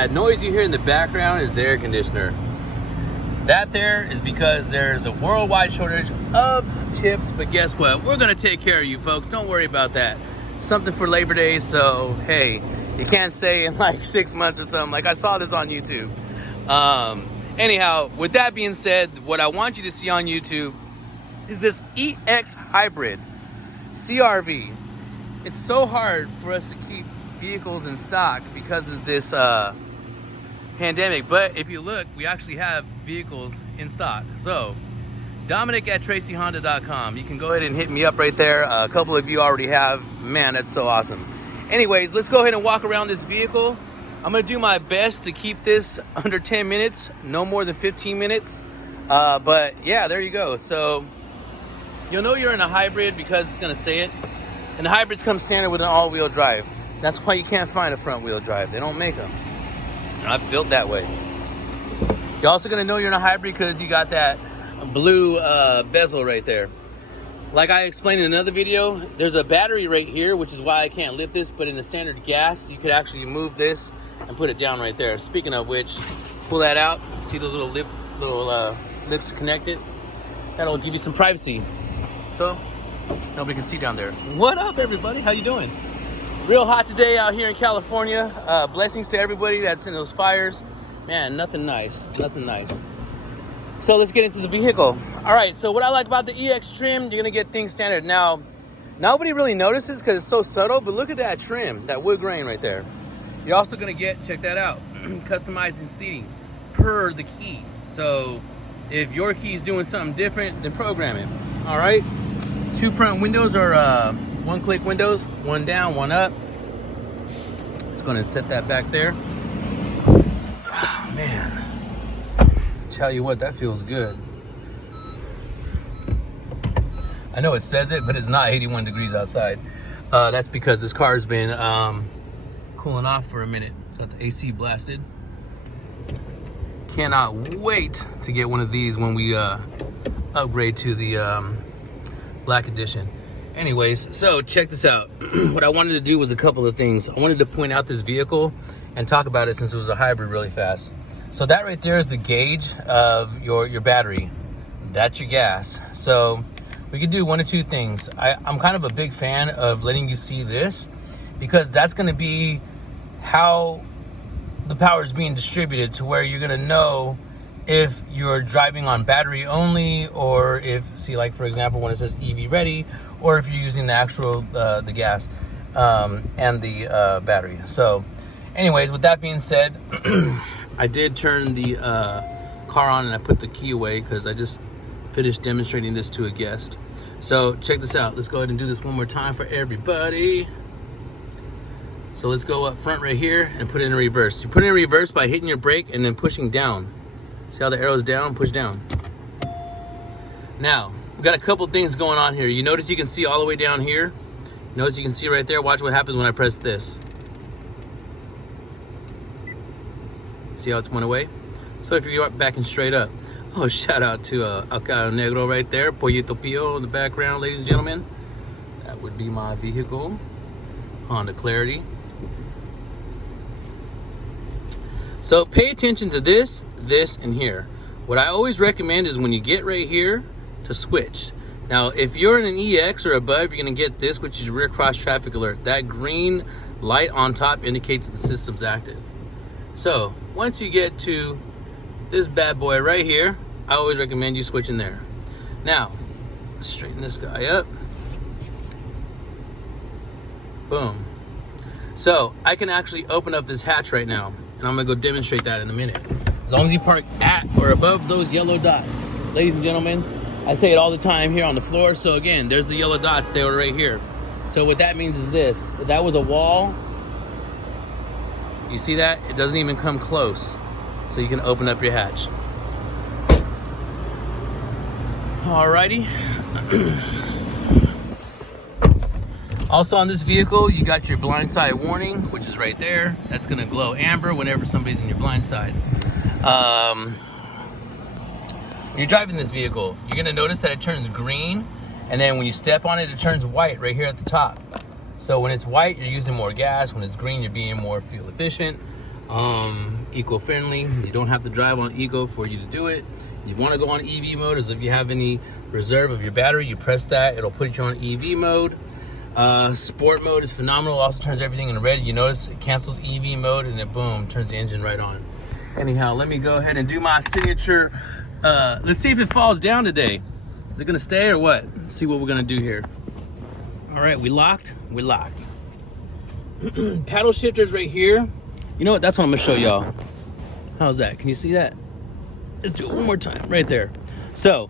That noise you hear in the background is the air conditioner. That there is because there's a worldwide shortage of chips, but guess what? We're gonna take care of you folks. Don't worry about that. Something for Labor Day, so hey, you can't say in like 6 months or something. Like I saw this on YouTube. Anyhow, with that being said, what I want you to see on YouTube is this EX Hybrid CRV. It's so hard for us to keep vehicles in stock because of this pandemic, but if you look, we actually have vehicles in stock. So Dominic at TracyHonda.com. You can go ahead and hit me up right there. A couple of you already have. Man, that's so awesome. Anyways, let's go ahead and walk around this vehicle. I'm gonna do my best to keep this under 10 minutes, no more than 15 minutes. But yeah, there you go. So you'll know you're in a hybrid because it's gonna say it. And the hybrids come standard with an all-wheel drive. That's why you can't find a front-wheel drive. They don't make them. They're not built that way. You're also gonna know you're in a hybrid because you got that blue bezel right there. Like I explained in another video, there's a battery right here, which is why I can't lift this, but in the standard gas, you could actually move this and put it down right there. Speaking of which, pull that out. See those little lips connected? That'll give you some privacy. So, nobody can see down there. What up, everybody? How you doing? Real hot today out here in California. Blessings to everybody that's in those fires. Man, nothing nice, nothing nice. So let's get into the vehicle. All right, so what I like about the EX trim, you're gonna get things standard. Now, nobody really notices because it's so subtle, but look at that trim, that wood grain right there. You're also gonna get, check that out, customizing seating per the key. So if your key is doing something different, then program it. All right, 2 front windows are one-click windows, one down, one up. Just gonna set that back there. Oh, man. Tell you what, that feels good. I know it says it, but it's not 81 degrees outside. That's because this car's been cooling off for a minute. Got the AC blasted. Cannot wait to get one of these when we upgrade to the Black Edition. Anyways, so check this out. What I wanted to do was a couple of things. I wanted to point out this vehicle and talk about it since it was a hybrid really fast. So that right there is the gauge of your battery. That's your gas. So we could do one of two things. I'm kind of a big fan of letting you see this because that's gonna be how the power is being distributed to where you're gonna know if you're driving on battery only or if, see like for example, when it says EV ready, or if you're using the actual, the gas and the battery. So anyways, with that being said, I did turn the car on and I put the key away because I just finished demonstrating this to a guest. So check this out. Let's go ahead and do this one more time for everybody. So let's go up front right here and put it in reverse. You put it in reverse by hitting your brake and then pushing down. See how the arrow's down? Push down. Now, we've got a couple things going on here. You notice you can see all the way down here. Notice you can see right there. Watch what happens when I press this. See how it's went away? So if you're backing straight up. Oh, shout out to Alcaro Negro right there. Pollito Pio in the background, ladies and gentlemen. That would be my vehicle. Honda Clarity. So pay attention to this, and here. What I always recommend is when you get right here to switch. Now, if you're in an EX or above, you're gonna get this, which is rear cross traffic alert. That green light on top indicates that the system's active. So once you get to this bad boy right here, I always recommend you switching there. Now, straighten this guy up. Boom. So I can actually open up this hatch right now, and I'm gonna go demonstrate that in a minute. As long as you park at or above those yellow dots. Ladies and gentlemen, I say it all the time here on the floor. So again, there's the yellow dots, they were right here. So what that means is this, if that was a wall, you see that? It doesn't even come close. So you can open up your hatch. Alrighty. Also on this vehicle, you got your blind side warning, which is right there. That's gonna glow amber whenever somebody's in your blind side. When you're driving this vehicle, you're gonna notice that it turns green, and then when you step on it, it turns white right here at the top. So when it's white, you're using more gas. When it's green, you're being more fuel efficient. eco-friendly. You don't have to drive on eco for you to do it. You want to go on EV mode, as if you have any reserve of your battery, you press that, it'll put you on EV mode. Sport mode is phenomenal. Also turns everything in red. You notice it cancels EV mode, and then boom, turns the engine right on. Anyhow, let me go ahead and do my signature. Let's see if it falls down today. Is it gonna stay or what? Let's see what we're gonna do here. All right, we locked. Paddle shifters right here. You know what? That's what I'm gonna show y'all. How's that? Can you see that? Let's do it one more time, right there. So,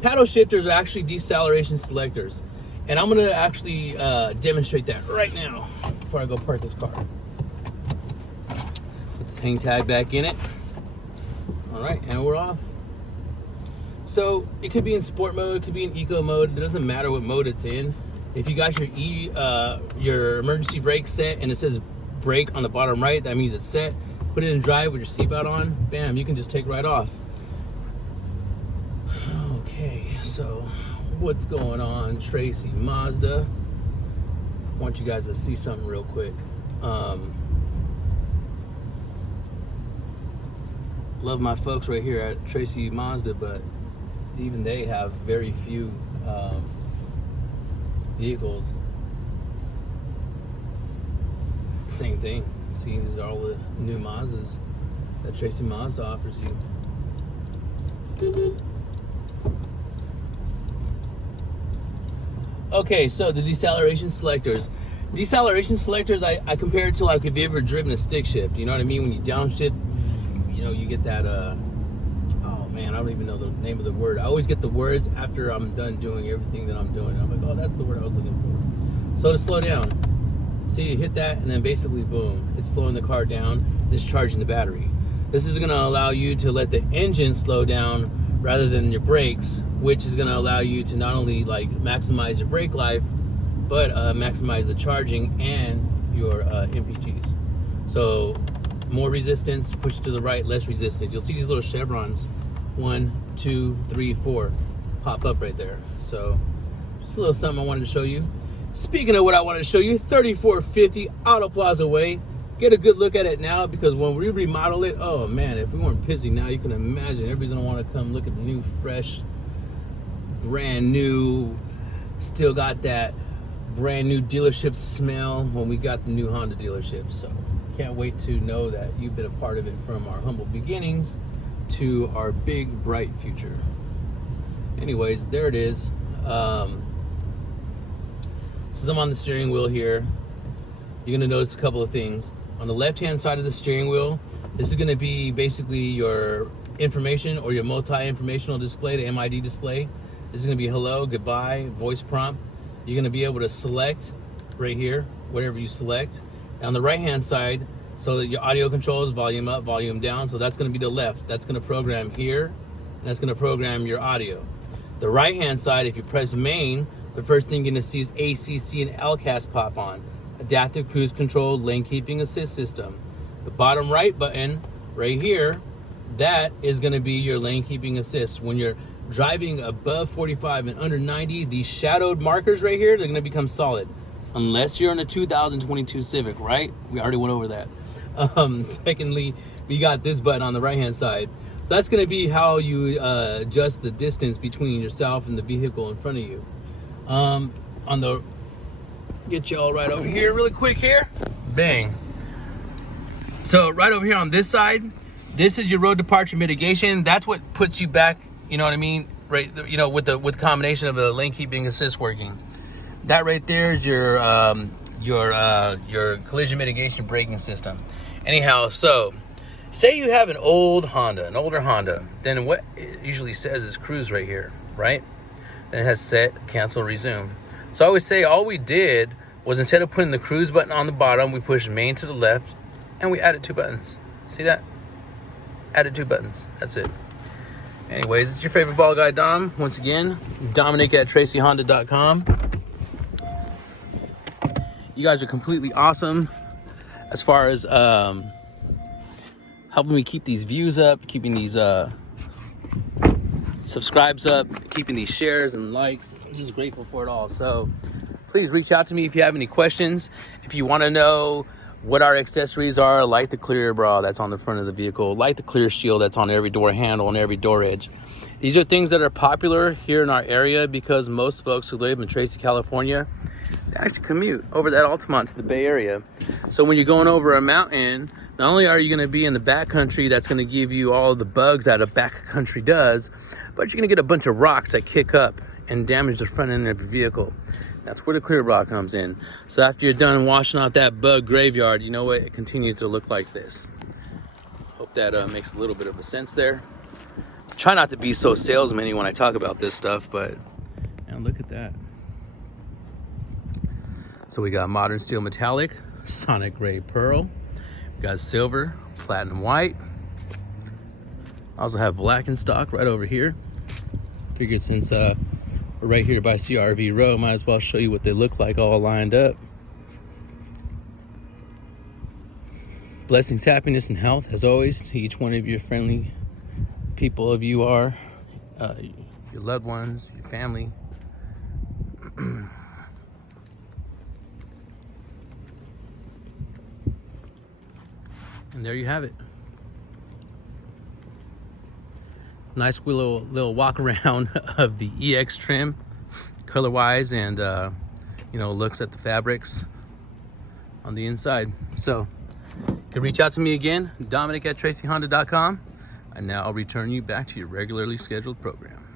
paddle shifters are actually deceleration selectors. And I'm gonna actually demonstrate that right now before I go park this car. Put this hang tag back in it. All right, and we're off. So it could be in sport mode, it could be in eco mode. It doesn't matter what mode it's in. If you got your emergency brake set and it says brake on the bottom right, that means it's set. Put it in drive with your seatbelt on, bam, you can just take right off. Okay, so what's going on, Tracy Mazda? I want you guys to see something real quick. Love my folks right here at Tracy Mazda, but even they have very few vehicles. Same thing. See, these are all the new Mazdas that Tracy Mazda offers you. Okay, so the deceleration selectors. Deceleration selectors, I compare it to like if you ever driven a stick shift. You know what I mean? When you downshift, you know, you get that, oh man, I don't even know the name of the word. I always get the words after I'm done doing everything that I'm doing. I'm like, oh, that's the word I was looking for. So to slow down, see, you hit that and then basically, boom, it's slowing the car down and it's charging the battery. This is gonna allow you to let the engine slow down rather than your brakes, which is gonna allow you to not only like maximize your brake life, but maximize the charging and your MPGs. So more resistance, push to the right, less resistance. You'll see these little chevrons, 1, 2, 3, 4, pop up right there. So just a little something I wanted to show you. Speaking of what I wanted to show you, 3450 Auto Plaza Way. Get a good look at it now, because when we remodel it, oh man, if we weren't busy now, you can imagine everybody's gonna want to come look at the new, fresh, brand new, still got that brand new dealership smell when we got the new Honda dealership. So can't wait to know that you've been a part of it from our humble beginnings to our big, bright future. Anyways, there it is. Since I'm on the steering wheel here, you're gonna notice a couple of things. On the left-hand side of the steering wheel, this is gonna be basically your information or your multi-informational display, the MID display. This is gonna be hello, goodbye, voice prompt. You're gonna be able to select right here, whatever you select. And on the right-hand side, so that your audio controls, volume up, volume down. So that's gonna be the left. That's gonna program here, and that's gonna program your audio. The right-hand side, if you press main, the first thing you're gonna see is ACC and LCAS pop on. Adaptive Cruise Control Lane Keeping Assist System. The bottom right button right here, that is gonna be your lane keeping assist. When you're driving above 45 and under 90, these shadowed markers right here, they're gonna become solid. Unless you're in a 2022 Civic, right? We already went over that. Secondly, we got this button on the right-hand side. So that's gonna be how you adjust the distance between yourself and the vehicle in front of you. On the, get y'all right over here really quick here. Bang. So right over here on this side, this is your road departure mitigation. That's what puts you back, you know what I mean? Right, you know, with the combination of the lane keeping assist working. That right there is your collision mitigation braking system. Anyhow, so say you have an older Honda, then what it usually says is cruise right here, right? Then it has set, cancel, resume. So I always say all we did was, instead of putting the cruise button on the bottom, we pushed main to the left and we added 2 buttons. See that? Added 2 buttons. That's it. Anyways, it's your favorite ball guy, Dom. Once again, Dominic at TracyHonda.com. You guys are completely awesome as far as helping me keep these views up, keeping these subscribes up, keeping these shares and likes. I'm just grateful for it all. So please reach out to me if you have any questions. If you want to know what our accessories are, like the clear bra that's on the front of the vehicle, like the clear shield that's on every door handle and every door edge. These are things that are popular here in our area because most folks who live in Tracy, California, they actually commute over that Altamont to the Bay Area. So when you're going over a mountain, not only are you going to be in the backcountry that's going to give you all the bugs that a backcountry does, but you're going to get a bunch of rocks that kick up and damage the front end of your vehicle. That's where the clear bra comes in. So after you're done washing out that bug graveyard, you know what? It continues to look like this. Hope that makes a little bit of a sense there. Try not to be so salesman-y when I talk about this stuff, but look at that. So we got modern steel metallic, sonic gray pearl, we got silver, platinum white. I also have black in stock right over here. Figured since we're right here by CRV Row, might as well show you what they look like all lined up. Blessings, happiness, and health as always to each one of your friendly people of you are, your loved ones, your family. And there you have it. Nice little walk around of the EX trim, color wise, and looks at the fabrics on the inside. So you can reach out to me again, Dominic at TracyHonda.com, and now I'll return you back to your regularly scheduled program.